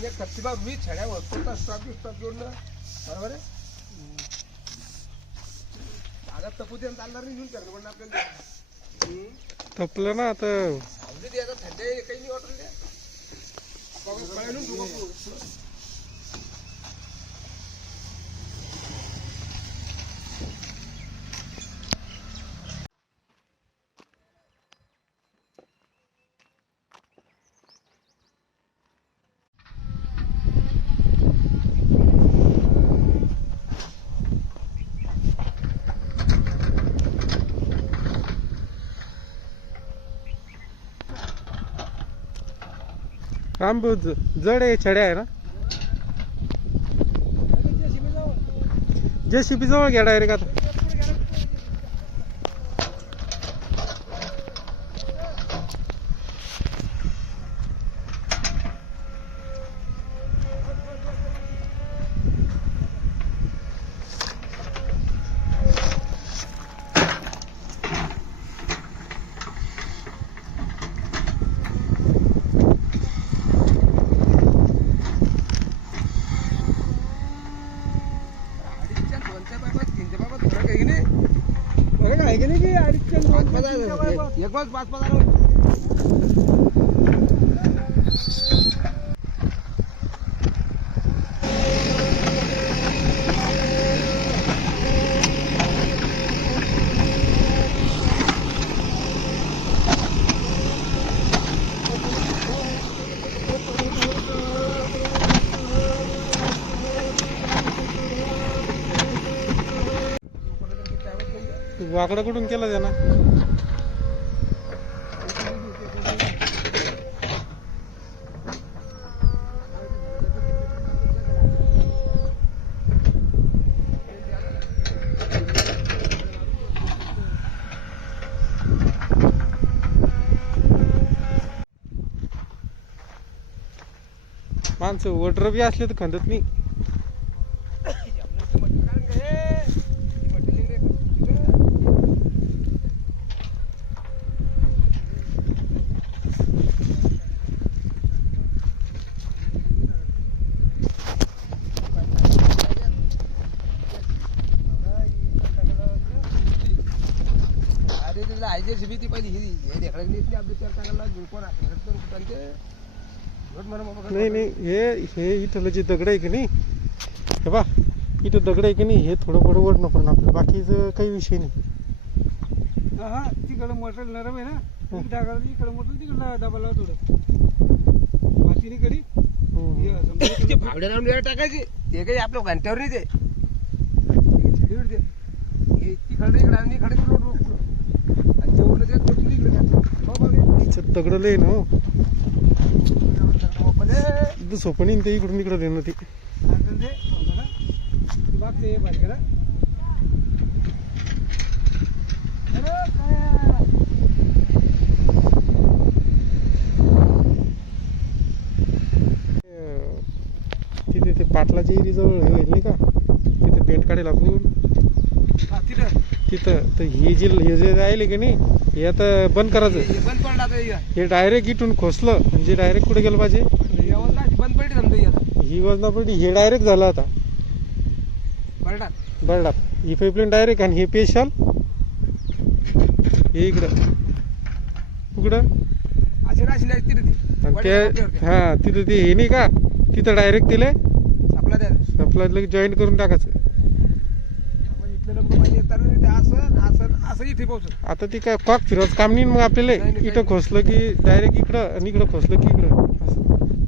एक कच्चीबा मी छड्यावर कोणता stop stop जोडणं बरोबर आहे? आता तपू दे चालणार नाही घेऊन करणं म्हणणं आपल्याला हम्म. तपलं ना आता. आवडी दे आता थंडी आहे, काही नाही वाटलं ज- जड आहे छड्या आहे ना? जे शिपी जवळ. घ्या डायरेक्ट आता अडीचच्या दोनच्या पायपात, तीनच्या पायपात फरक आहे की नाही? फरक आहे की नाही की अडीचशे आणि पाच दोनशे, पाच एकच पाच पाच वाकडं कुठून केलं त्यानं? माणसं वटर बी असले तर खंदत नाही अरे तिला आयजे शिबी ती पहिली ही हे ढेकळं नीट आपली चार टाकायला घेऊन कोण ते घट म्हणा बाबा, घट नाही. नाही हे हे इथलं जे दगड आहे की नाही हे बा इथं दगड आहे की नाही हे थोडं थोडं वडणं पण आपलं बाकीचं काही विषय नाही. हा तिकडं मोटर नरम आहे ना इकडं मोटर तिकडं दाबायला लावा थोडं. मातीनी कडी हम्म. हे समजा ते फावड्या लावून याला टाकायची ते? काही आपल्या घंट्यावर नाही ते. तिकडे इकडे आणि इकडे रोड रोड. ते. हो बाबा, इथं दगड लय ना हो. इथं सोपं नाही ते इकडून इकडं देणं ते तिथे ते पाटलाच्या एरीजवळ हे होईल नाही का तिथे पेंट काढेल आपण तिथं तर हे जे हे जे राहिले की नाही हे आता बंद करायचं. हे बंद पडला आता हे. हे डायरेक्ट इथून खोसलं. म्हणजे डायरेक्ट कुठे गेलं पाहिजे? बंद पडली समजा हे आता. ही वजनापट्टी हे डायरेक्ट झालं आता. पडला. बरडात. ही पाईपलाईन डायरेक्ट आणि हे पेशल हे इकडं. इकडं अशी राशी नाही तिथे ती. आणि वड्या कपड्यावर त्या हा तिथं ते हे नाही का? तिथं डायरेक्ट दिले ते. सापला लगेच जॉईन करून टाकायचं आपण इथलं नंबर पाहिजे असं इथे आता ती काय कॉक फिरवायचं काम नाही मग आपल्याला इथं खोसलं की डायरेक्ट इकडं आणि इकडं खोसलं की इकडं. असं.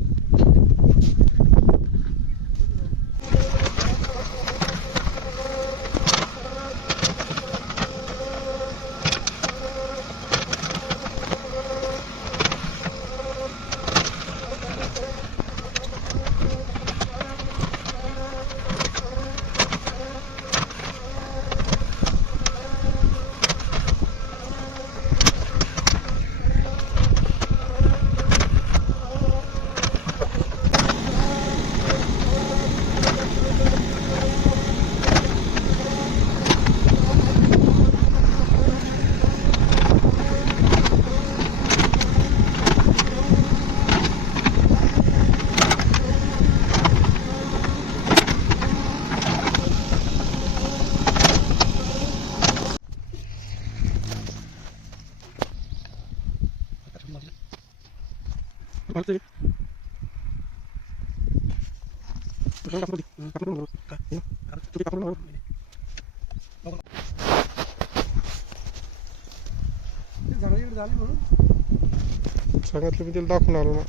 सांगितलं मी तिला दाखवून आलो ना.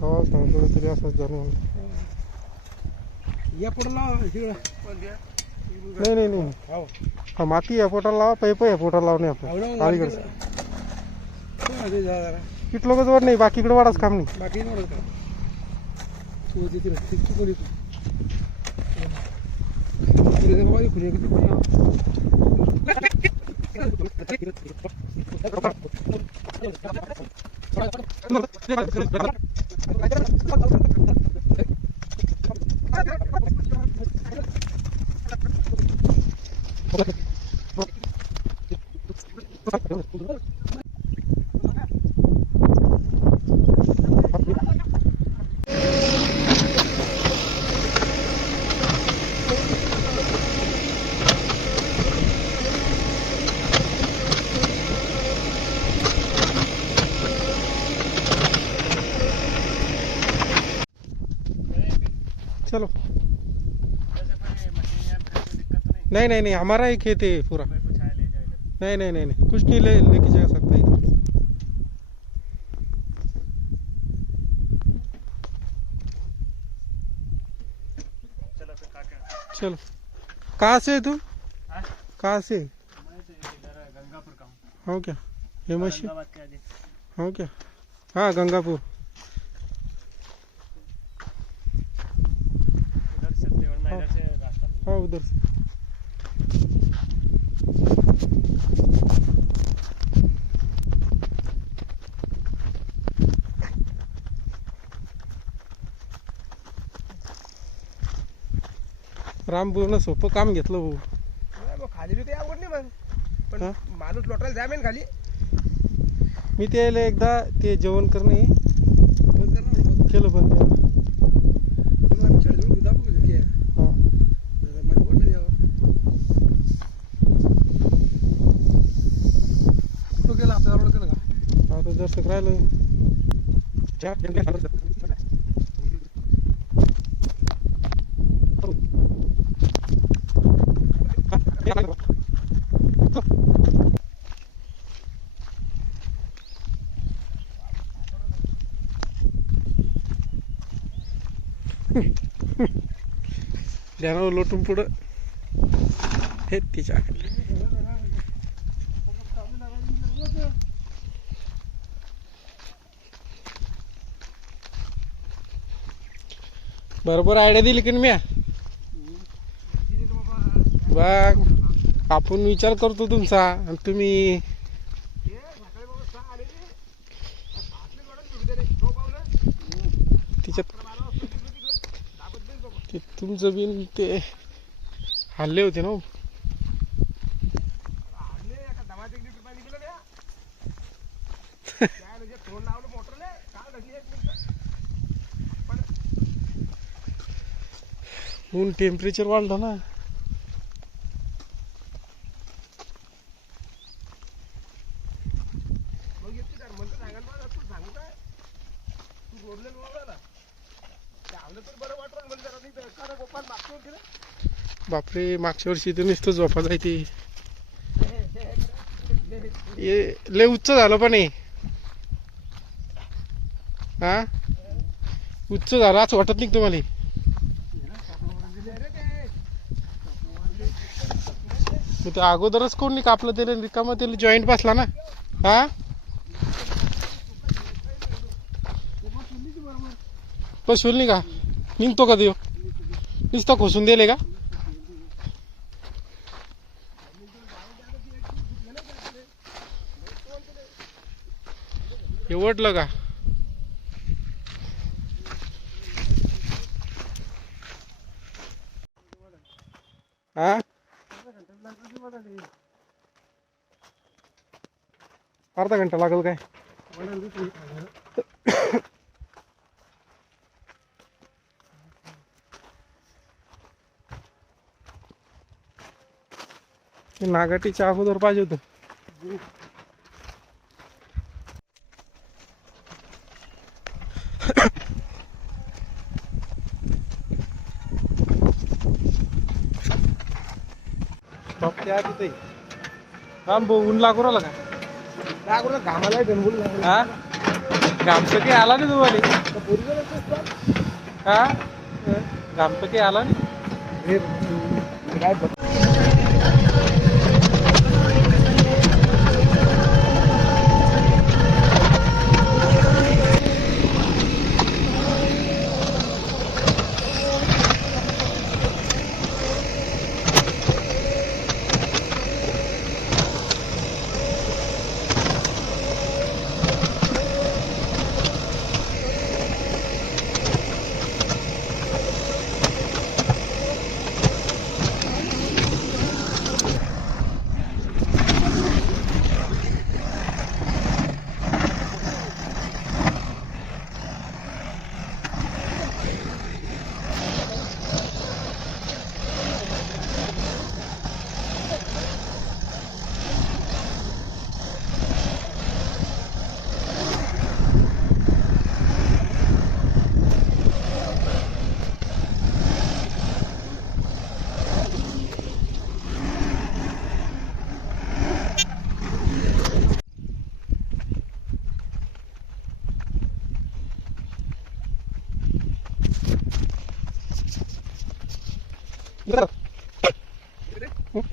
हा सांगितलं तरी असंच झालं म्हणून. या पुढं नाही नाही नाही. हो. हा माती या पोटाला लावा पैप या पोटाला लावणे हो आपलं ना, अलीकडचं. तू आधी जा जरा? किट लोकच वर नाही बाकीकडे वाढाच काम नाही. बाकी नाही वाटत का तू तिथे रस्ते तू कोणी तू नहीं नहीं नहीं हमारा ही खेत है पूरा। नहीं नहीं नहीं नहीं कुछ नहीं ले लेके जा सकता इधर। चलो कहाँ से है तू कहाँ से? हो। क्या? हेमशी बात क्या क्या? हाँ गंगापुर। हाँ उधर से। रामपूर्ण सोपं काम घेतलं भाऊ. नाही मग खाली बी काही आवड नाही मग. पण हा? माणूस लोटायला जामेन खाली. मी त्याला एकदा ते जेवण करणे. केलं पण त्याला मग आम्ही छेडछाड करू दाबू का तिथे? हा. जरा मध्ये बोट नाही द्यावं. कुठं गेला आपल्या रोड केलं का आता राहिलं ध्यानावर लोटून पुढं हे तिच्या बरोबर आयडिया दिली की मी बघ आपण विचार करतो तुमचा आणि तुम्ही तिच्यात तुमचं बिन ते हल्ले होते ना हो. हाडले, एका दमात एक लिटर पाणी दिलं म्या. त्याला जे तोंड लावलं मोटरले, काल ढकली एक मिनिटं. ऊन टेम्परेचर वाढलं ना मग येते त्याला म्हणलं सांगायला मला, तू सांगू काय? तू रोडले रोडला. ते आवलं तर बरं वाटलं म्हणलं जरा नाही तर काढा ऊन टेम्परेचर वाढलं ना. बापरे मागच्या वर्षी तर नुसतं झोपा जायते हे लय उच्च झालं पण हे. हा? उच्च झालं असं वाटत नाही तुम्हाला अरे ते. तर ते अगोदरच कोण नाही कापलं त्याला रिकामं त्याला जॉईंट बसला ना? हा? पशुल नाही का? निघतो का देव? नुसतं खोसून दिले का? एवढलं का? हा? अर्धा घंटा लागेल काय? नागाटीच्या अगोदर पाहिजे होत. बाप त्या तिथे थांब ऊन लागू राहिला का? हा? आला नाही तुम्हाला. हा? काही आला नाही?